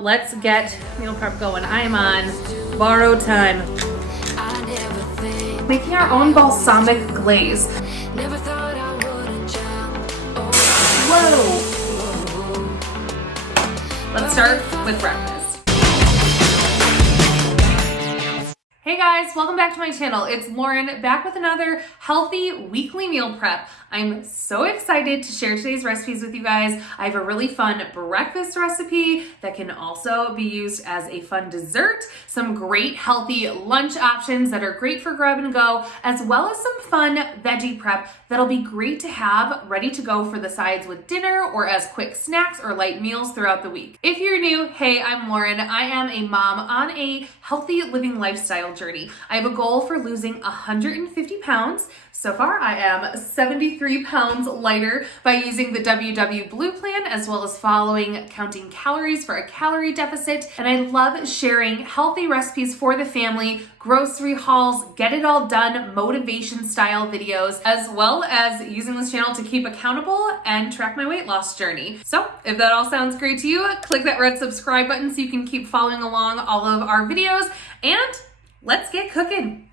Let's get meal prep going. I am on borrowed time. Making our own balsamic glaze. Whoa! Let's start with breakfast. Hey guys, welcome back to my channel. It's Lauren back with another healthy weekly meal prep. I'm so excited to share today's recipes with you guys. I have a really fun breakfast recipe that can also be used as a fun dessert, some great healthy lunch options that are great for grab and go, as well as some fun veggie prep that'll be great to have ready to go for the sides with dinner or as quick snacks or light meals throughout the week. If you're new, hey, I'm Lauren. I am a mom on a healthy living lifestyle journey. I have a goal for losing 150 pounds. So far, I am 73 pounds lighter by using the WW Blue plan, as well as following counting calories for a calorie deficit. And I love sharing healthy recipes for the family, grocery hauls, get it all done, motivation style videos, as well as using this channel to keep accountable and track my weight loss journey. So if that all sounds great to you, click that red subscribe button so you can keep following along all of our videos, and let's get cooking.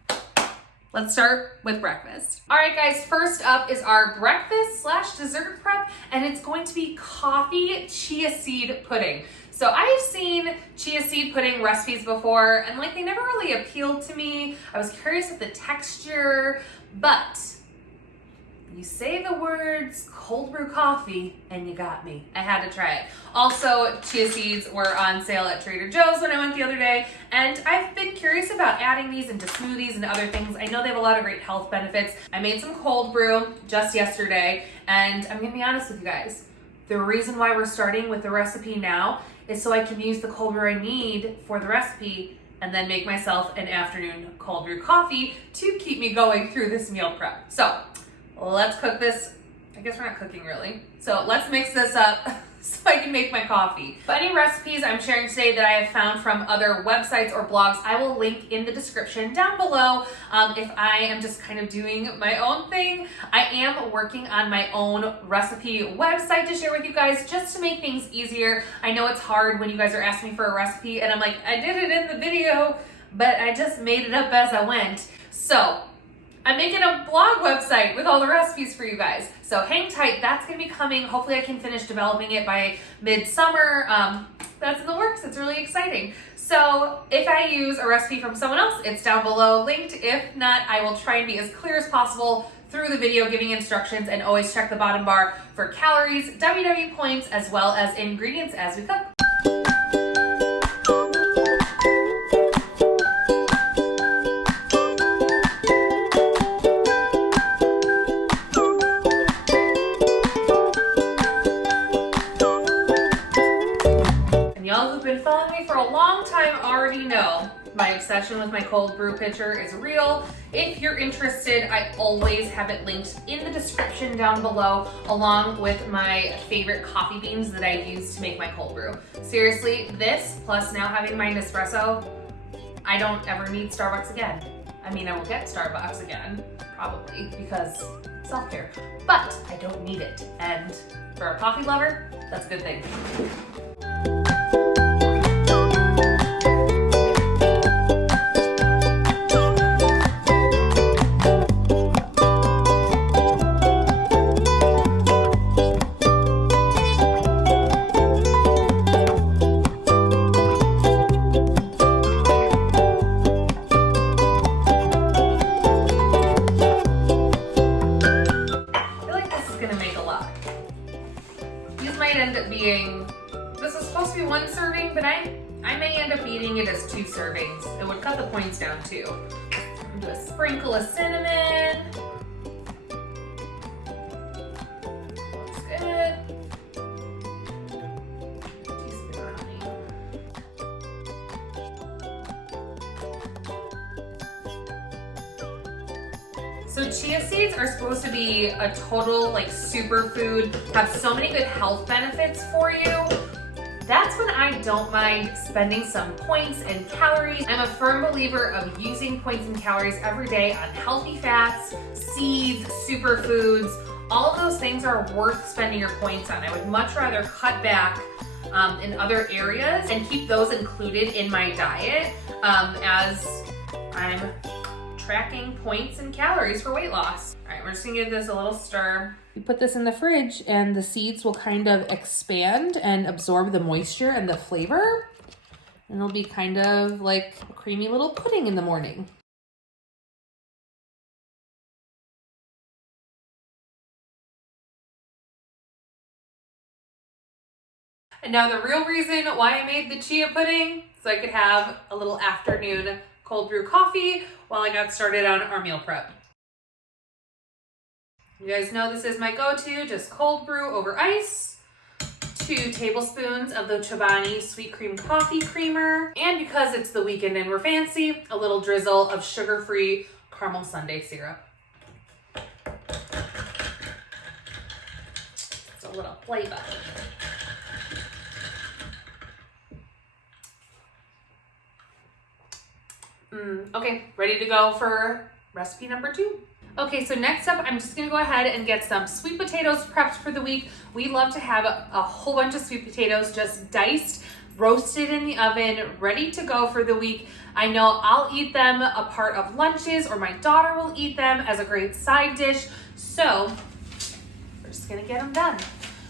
Let's start with breakfast. All right, guys, first up is our breakfast / dessert prep, and it's going to be coffee chia seed pudding. So I've seen chia seed pudding recipes before, and they never really appealed to me. I was curious at the texture, but you say the words cold brew coffee and you got me. I had to try it. Also, chia seeds were on sale at Trader Joe's when I went the other day, and I've been curious about adding these into smoothies and other things. I know they have a lot of great health benefits. I made some cold brew just yesterday, and I'm gonna be honest with you guys. The reason why we're starting with the recipe now is so I can use the cold brew I need for the recipe and then make myself an afternoon cold brew coffee to keep me going through this meal prep. So let's cook this. I guess we're not cooking really. So let's mix this up so I can make my coffee. But any recipes I'm sharing today that I have found from other websites or blogs, I will link in the description down below. If I am just kind of doing my own thing, I am working on my own recipe website to share with you guys just to make things easier. I know it's hard when you guys are asking me for a recipe and I'm like, I did it in the video, but I just made it up as I went. So I'm making a blog website with all the recipes for you guys. So hang tight, that's gonna be coming. Hopefully I can finish developing it by midsummer. That's in the works, it's really exciting. So if I use a recipe from someone else, it's down below linked. If not, I will try and be as clear as possible through the video giving instructions, and always check the bottom bar for calories, WW points, as well as ingredients as we cook. Been following me for a long time already know my obsession with my cold brew pitcher is real. If you're interested, I always have it linked in the description down below, along with my favorite coffee beans that I use to make my cold brew. Seriously, this plus now having my Nespresso, I don't ever need Starbucks again. I mean, I will get Starbucks again, probably, because self-care, but I don't need it. And for a coffee lover, that's a good thing. This is supposed to be 1 serving, but I may end up eating it as 2 servings. It would cut the points down too. I'm gonna do a sprinkle of cinnamon. Looks good. Teaspoon of honey. So chia seeds are supposed to be a total superfood, have so many good health benefits for you. That's when I don't mind spending some points and calories. I'm a firm believer of using points and calories every day on healthy fats, seeds, superfoods. All of those things are worth spending your points on. I would much rather cut back in other areas and keep those included in my diet as I'm tracking points and calories for weight loss. All right, we're just gonna give this a little stir. You put this in the fridge and the seeds will kind of expand and absorb the moisture and the flavor. And it'll be kind of like a creamy little pudding in the morning. And now the real reason why I made the chia pudding, so I could have a little afternoon cold brew coffee while I got started on our meal prep. You guys know this is my go-to, just cold brew over ice, 2 tablespoons of the Chobani sweet cream coffee creamer, and because it's the weekend and we're fancy, a little drizzle of sugar-free caramel sundae syrup. It's a little flavor. Okay, ready to go for recipe number 2. Okay, so next up, I'm just gonna go ahead and get some sweet potatoes prepped for the week. We love to have a whole bunch of sweet potatoes just diced, roasted in the oven, ready to go for the week. I know I'll eat them a part of lunches, or my daughter will eat them as a great side dish. So we're just gonna get them done.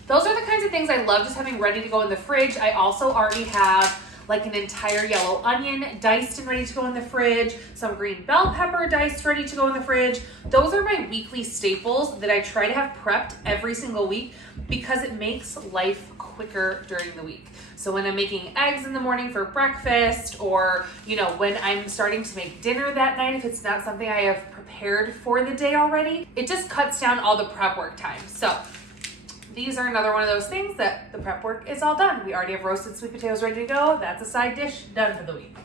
Those are the kinds of things I love just having ready to go in the fridge. I also already have like an entire yellow onion diced and ready to go in the fridge, some green bell pepper diced ready to go in the fridge. Those are my weekly staples that I try to have prepped every single week because it makes life quicker during the week. So when I'm making eggs in the morning for breakfast, or when I'm starting to make dinner that night, if it's not something I have prepared for the day already, it just cuts down all the prep work time. So these are another one of those things that the prep work is all done. We already have roasted sweet potatoes ready to go. That's a side dish done for the week.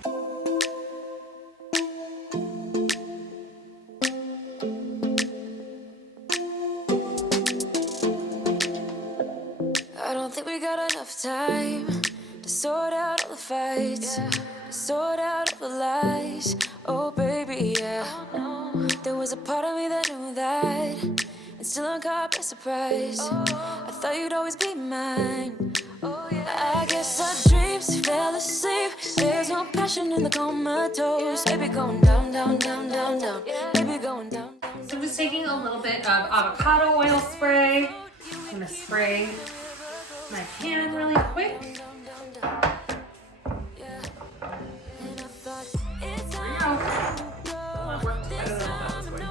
I don't think we got enough time to sort out all the fights, to sort out all the lies. Oh baby, yeah. There was a part of me that knew that, and still I'm caught by surprise. I thought you'd always be mine. I guess our dreams fell asleep. There's no passion in the comatose. Baby going down, down, down, down, down. Baby going down, down. So I'm just taking a little bit of avocado oil spray. I'm gonna spray my pan really quick. There we go. That worked better than I thought it was going to.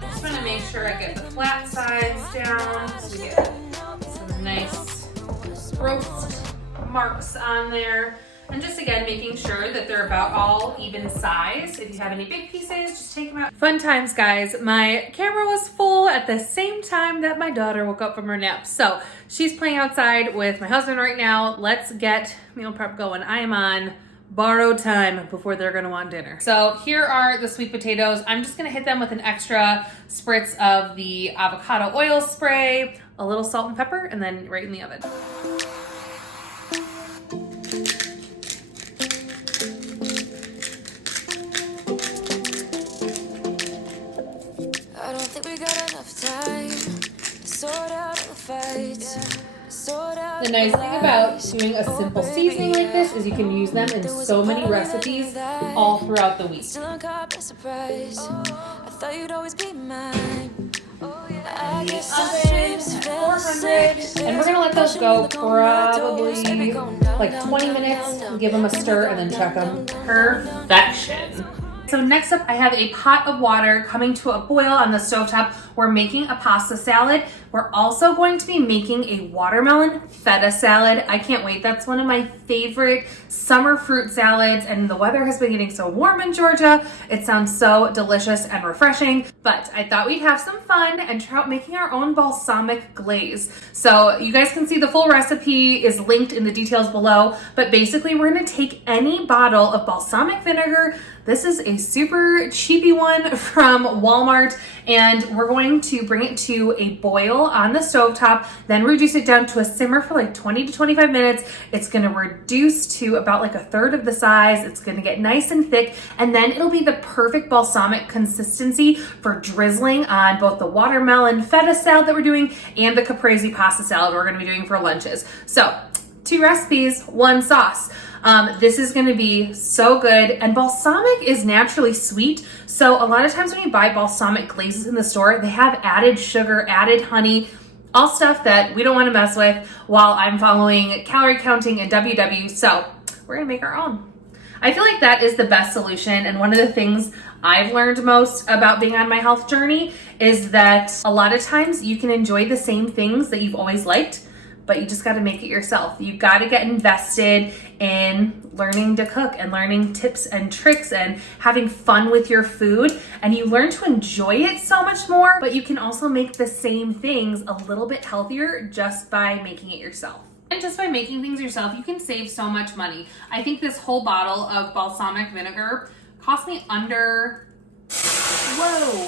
Just want to make sure I get the flat sides down so we get some nice roast marks on there. And just again, making sure that they're about all even size. If you have any big pieces, just take them out. Fun times, guys. My camera was full at the same time that my daughter woke up from her nap. So she's playing outside with my husband right now. Let's get meal prep going. I am on borrowed time before they're gonna want dinner. So here are the sweet potatoes. I'm just gonna hit them with an extra spritz of the avocado oil spray, a little salt and pepper, and then right in the oven. I don't think we got enough time to sort out all the fights. The nice thing about doing a simple seasoning like this is you can use them in so many recipes all throughout the week. I thought you'd always be mine. I guess Oven at 400, and we're gonna let those go probably like 20 minutes. Give them a stir and then check them. Perfection. So next up, I have a pot of water coming to a boil on the stovetop. We're making a pasta salad. We're also going to be making a watermelon feta salad. I can't wait. That's one of my favorite summer fruit salads, and the weather has been getting so warm in Georgia. It sounds so delicious and refreshing, but I thought we'd have some fun and try out making our own balsamic glaze. So you guys can see the full recipe is linked in the details below, but basically we're gonna take any bottle of balsamic vinegar. This is a super cheapy one from Walmart, and we're going to bring it to a boil on the stovetop, then reduce it down to a simmer for like 20 to 25 minutes. It's gonna reduce to about like a third of the size. It's gonna get nice and thick, and then it'll be the perfect balsamic consistency for drizzling on both the watermelon feta salad that we're doing and the caprese pasta salad we're gonna be doing for lunches. So 2 recipes, 1 sauce. This is gonna be so good, and balsamic is naturally sweet, so a lot of times when you buy balsamic glazes in the store, they have added sugar, added honey, all stuff that we don't wanna mess with while I'm following calorie counting and WW, so we're gonna make our own. I feel like that is the best solution, and one of the things I've learned most about being on my health journey is that a lot of times you can enjoy the same things that you've always liked, but you just got to make it yourself. You got to get invested in learning to cook and learning tips and tricks and having fun with your food, and you learn to enjoy it so much more, but you can also make the same things a little bit healthier just by making it yourself. And just by making things yourself, you can save so much money. I think this whole bottle of balsamic vinegar cost me under, whoa,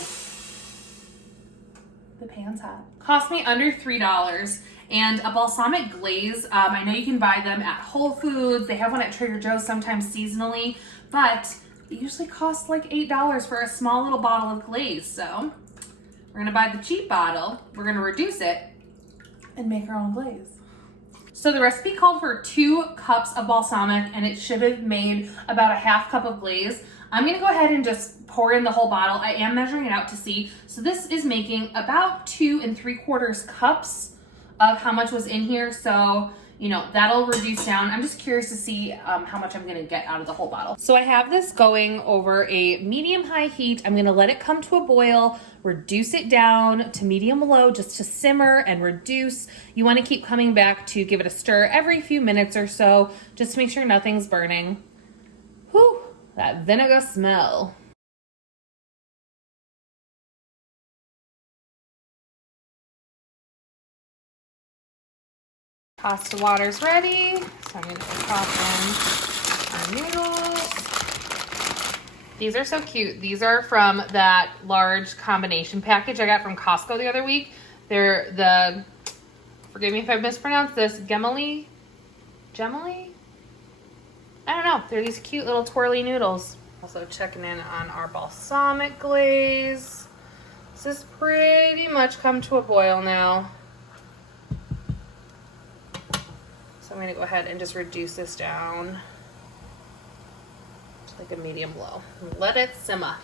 the pan's hot. Cost me under $3. And a balsamic glaze, I know you can buy them at Whole Foods. They have one at Trader Joe's sometimes seasonally, but it usually costs like $8 for a small little bottle of glaze. So we're gonna buy the cheap bottle, we're gonna reduce it, and make our own glaze. So the recipe called for 2 cups of balsamic, and it should have made about a half cup of glaze. I'm gonna go ahead and just pour in the whole bottle. I am measuring it out to see. So this is making about 2 3/4 cups of how much was in here. So, you know, that'll reduce down. I'm just curious to see how much I'm gonna get out of the whole bottle. So I have this going over a medium-high heat. I'm gonna let it come to a boil, reduce it down to medium-low just to simmer and reduce. You wanna keep coming back to give it a stir every few minutes or so, just to make sure nothing's burning. Whew, that vinegar smell. Pasta water's ready, so I'm gonna pop in our noodles. These are so cute. These are from that large combination package I got from CoSTCO the other week. They're the, forgive me if I mispronounced this, gemoli? I don't know. They're these cute little twirly noodles. Also checking in on our balsamic glaze. This has pretty much come to a boil now. So I'm gonna go ahead and just reduce this down to like a medium low. Let it simmer.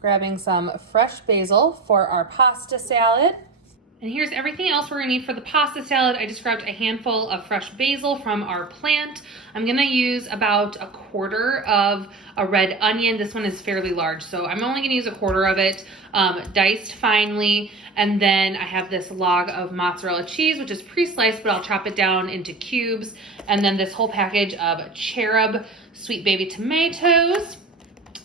Grabbing some fresh basil for our pasta salad. And here's everything else we're gonna need for the pasta salad. I just grabbed a handful of fresh basil from our plant. I'm gonna use about a quarter of a red onion. This one is fairly large, so I'm only gonna use a quarter of it, diced finely. And then I have this log of mozzarella cheese, which is pre-sliced, but I'll chop it down into cubes. And then this whole package of cherub sweet baby tomatoes.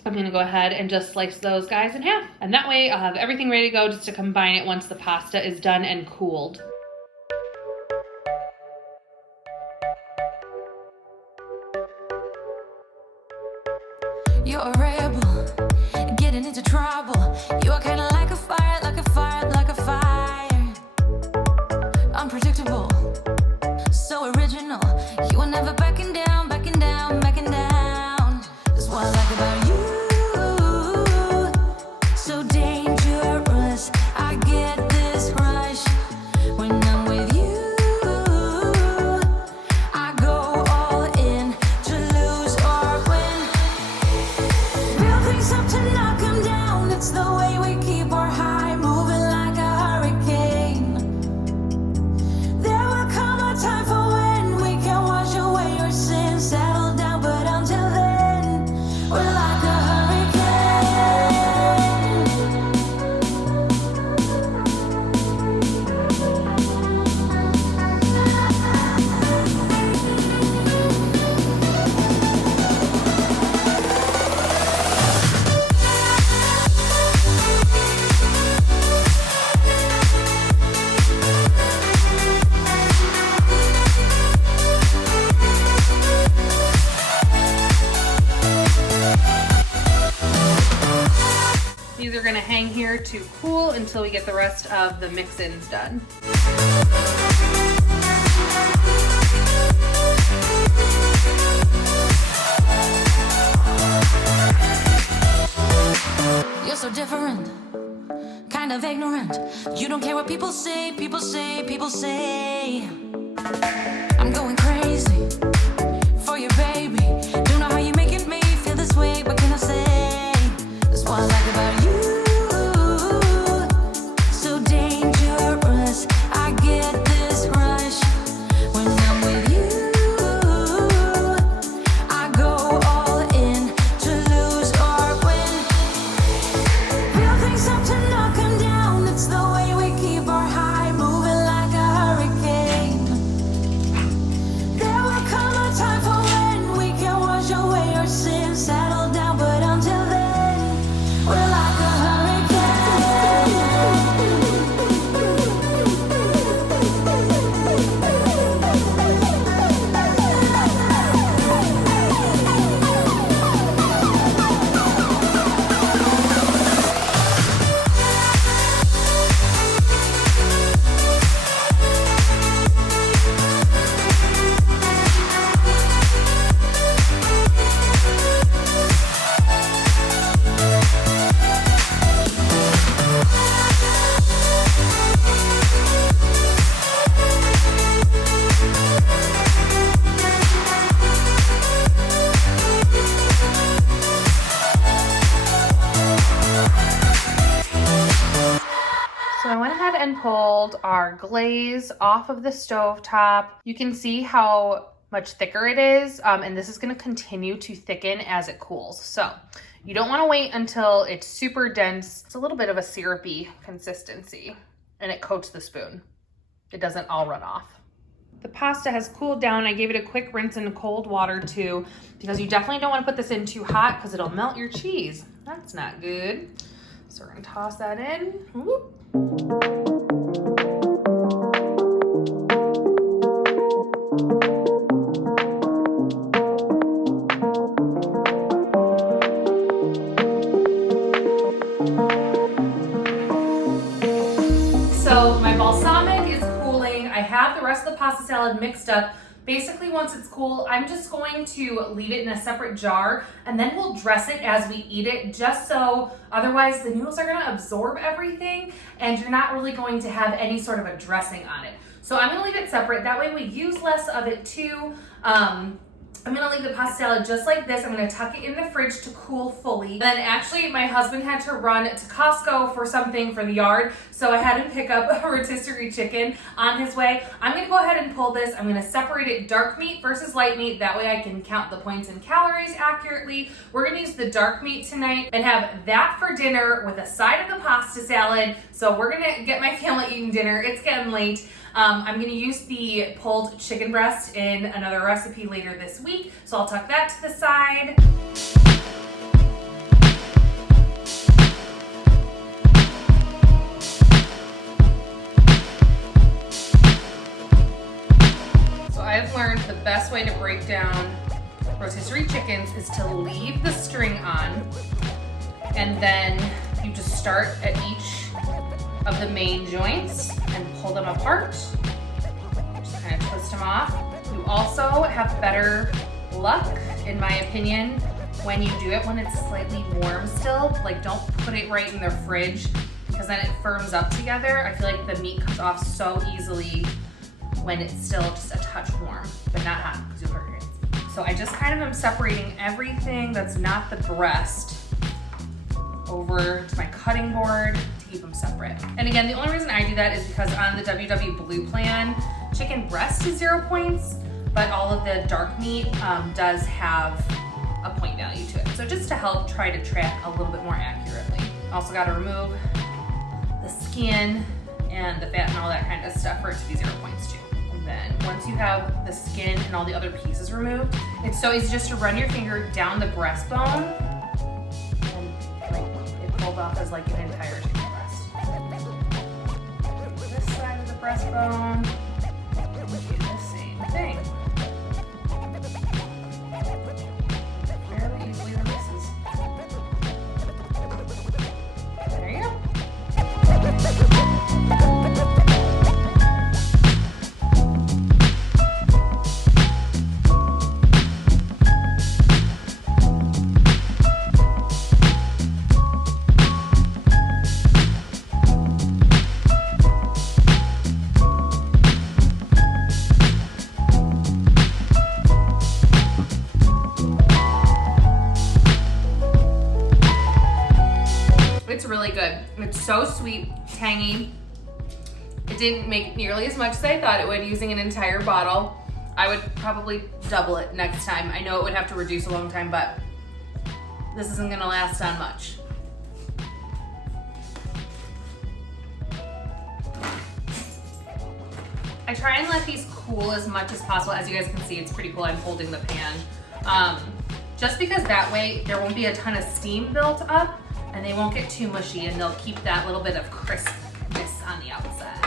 I'm gonna go ahead and just slice those guys in half. And that way I'll have everything ready to go just to combine it once the pasta is done and cooled. You're a rebel, getting into trouble. You are kinda like a fire, like a fire, like a fire. Unpredictable, so original. You are never backing down, backing down, backing down. That's what I like about you. So dangerous, I get this rush when I'm with you. I go all in to lose or win. Real hang here to cool until we get the rest of the mix-ins done. You're so different, kind of ignorant. You don't care what people say, people say, people say. I'm going crazy for you, baby. Don't know how you're making me feel this way. What can I say? That's what I like about you. So dangerous. I get this rush when I'm with you. I go all in to lose or win. Real things up to knock 'em down. It's the way we keep our high moving like a hurricane. There will come a time for when we can wash away our sins, settle down, but until then, we're like a So I went ahead and pulled our glaze off of the stove top. You can see how much thicker it is, and this is going to continue to thicken as it cools. So you don't want to wait until it's super dense. It's a little bit of a syrupy consistency, and it coats the spoon. It doesn't all run off. The pasta has cooled down. I gave it a quick rinse in cold water too, because you definitely don't want to put this in too hot because it'll melt your cheese. That's not good. So we're gonna toss that in. Whoop. So my balsamic is cooling. I have the rest of the pasta salad mixed up. Basically, once it's cool, I'm just going to leave it in a separate jar, and then we'll dress it as we eat it, just so otherwise the noodles are gonna absorb everything and you're not really going to have any sort of a dressing on it. So I'm gonna leave it separate. That way we use less of it too. I'm gonna leave the pasta salad just like this. I'm gonna tuck it in the fridge to cool fully. Then actually my husband had to run to CoSTCO for something for the yard, so I had him pick up a rotisserie chicken on his way. I'm gonna go ahead and pull this. I'm gonna separate it dark meat versus light meat. That way I can count the points and calories accurately. We're gonna use the dark meat tonight and have that for dinner with a side of the pasta salad. So we're gonna get my family eating dinner. It's getting late. I'm gonna use the pulled chicken breast in another recipe later this week, so I'll tuck that to the side. So I've learned the best way to break down rotisserie chickens is to leave the string on, and then you just start at each of the main joints and pull them apart. Just kind of twist them off. You also have better luck, in my opinion, when you do it when it's slightly warm still. Like, don't put it right in the fridge because then it firms up together. I feel like the meat comes off so easily when it's still just a touch warm, but not hot because you'll hurt your hands. So I just kind of am separating everything that's not the breast over to my cutting board to keep them separate. And again, the only reason I do that is because on the WW Blue plan, chicken breast is 0 points, but all of the dark meat does have a point value to it. So just to help try to track a little bit more accurately. Also got to remove the skin and the fat and all that kind of stuff for it to be 0 points too. And then once you have the skin and all the other pieces removed, it's so easy just to run your finger down the breastbone, pulled off as like an entire chicken breast. This side of the breastbone, do the same thing. Fairly easily releases. There you go. really good. It's so sweet, tangy. It didn't make nearly as much as I thought it would using an entire bottle. I would probably double it next time. I know it would have to reduce a long time, but this isn't gonna last on much. I try and let these cool as much as possible. As you guys can see, it's pretty cool. I'm holding the pan. Just because that way there won't be a ton of steam built up and they won't get too mushy, and they'll keep that little bit of crispness on the outside.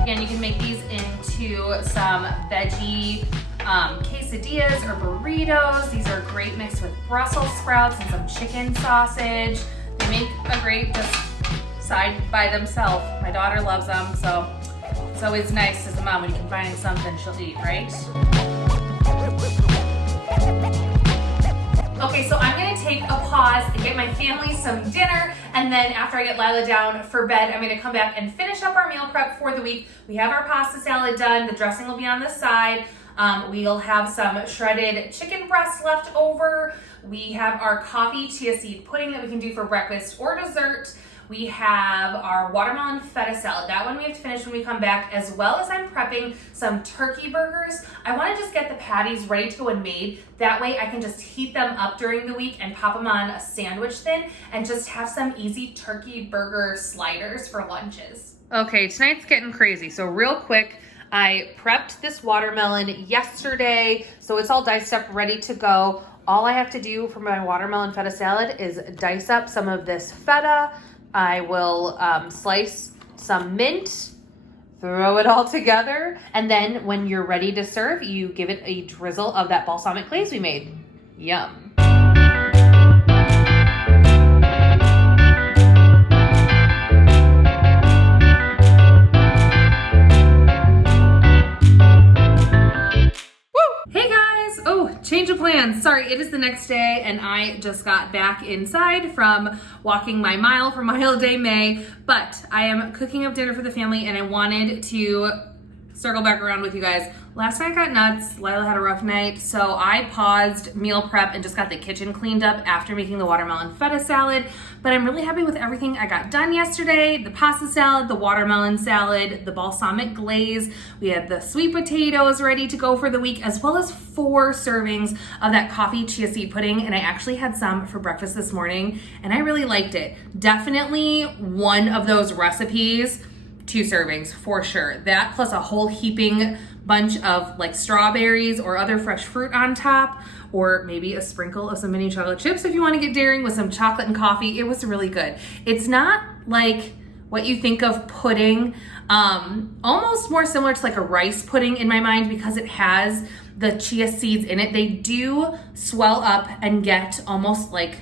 Again, you can make these into some veggie quesadillas or burritos. These are great mixed with Brussels sprouts and some chicken sausage. They make a great just side by themselves. My daughter loves them, so it's always nice as a mom when you can find something she'll eat, right? Okay, so I'm gonna take a pause and get my family some dinner, and then after I get Lila down for bed, I'm gonna come back and finish up our meal prep for the week. We have our pasta salad done. The dressing will be on the side. We'll have some shredded chicken breast left over. We have our coffee chia seed pudding that we can do for breakfast or dessert. We have our watermelon feta salad. That one we have to finish when we come back, as well as I'm prepping some turkey burgers. I wanna just get the patties ready to go and made. That way I can just heat them up during the week and pop them on a sandwich thin and just have some easy turkey burger sliders for lunches. Okay, tonight's getting crazy. So real quick, I prepped this watermelon yesterday, so it's all diced up, ready to go. All I have to do for my watermelon feta salad is dice up some of this feta. I will slice some mint, throw it all together, and then when you're ready to serve, you give it a drizzle of that balsamic glaze we made. Yum. Change of plans. Sorry, it is the next day and I just got back inside from walking my mile for Mile Day May, but I am cooking up dinner for the family and I wanted to circle back around with you guys. Last night got nuts. Lila had a rough night, so I paused meal prep and just got the kitchen cleaned up after making the watermelon feta salad, but I'm really happy with everything I got done yesterday. The pasta salad, the watermelon salad, the balsamic glaze. We had the sweet potatoes ready to go for the week, as well as 4 servings of that coffee chia seed pudding, and I actually had some for breakfast this morning, and I really liked it. Definitely one of those recipes, 2 servings for sure. That plus a whole heaping bunch of like strawberries or other fresh fruit on top, or maybe a sprinkle of some mini chocolate chips if you want to get daring with some chocolate and coffee. It was really good. It's not like what you think of pudding, almost more similar to like a rice pudding in my mind because it has the chia seeds in it. They do swell up and get almost like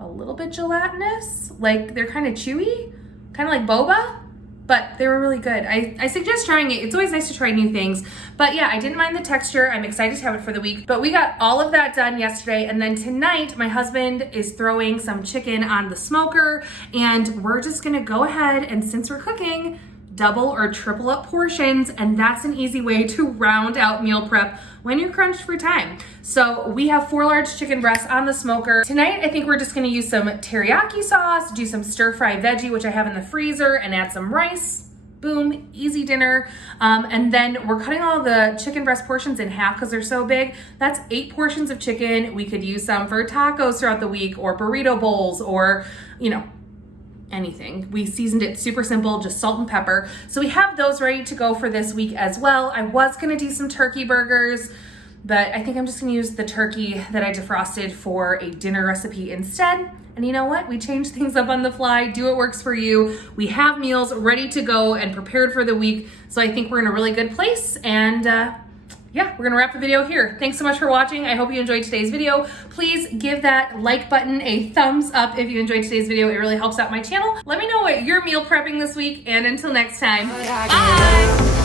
a little bit gelatinous, like they're kind of chewy, kind of like boba. But they were really good. I suggest trying it. It's always nice to try new things. But yeah, I didn't mind the texture. I'm excited to have it for the week. But we got all of that done yesterday. And then tonight, my husband is throwing some chicken on the smoker. And we're just gonna go ahead and, since we're cooking, double or triple up portions, and that's an easy way to round out meal prep when you're crunched for time. So we have 4 large chicken breasts on the smoker. Tonight, I think we're just gonna use some teriyaki sauce, do some stir-fry veggie, which I have in the freezer, and add some rice. Boom, easy dinner. And then we're cutting all the chicken breast portions in half because they're so big. That's 8 portions of chicken. We could use some for tacos throughout the week, or burrito bowls, or, you know, anything. We seasoned it super simple, just salt and pepper. So we have those ready to go for this week as well. I was gonna do some turkey burgers, but I think I'm just gonna use the turkey that I defrosted for a dinner recipe instead. And you know what? We change things up on the fly, do what works for you. We have meals ready to go and prepared for the week. So I think we're in a really good place, and yeah, we're gonna wrap the video here. Thanks so much for watching. I hope you enjoyed today's video. Please give that like button a thumbs up if you enjoyed today's video. It really helps out my channel. Let me know what you're meal prepping this week, and until next time, bye.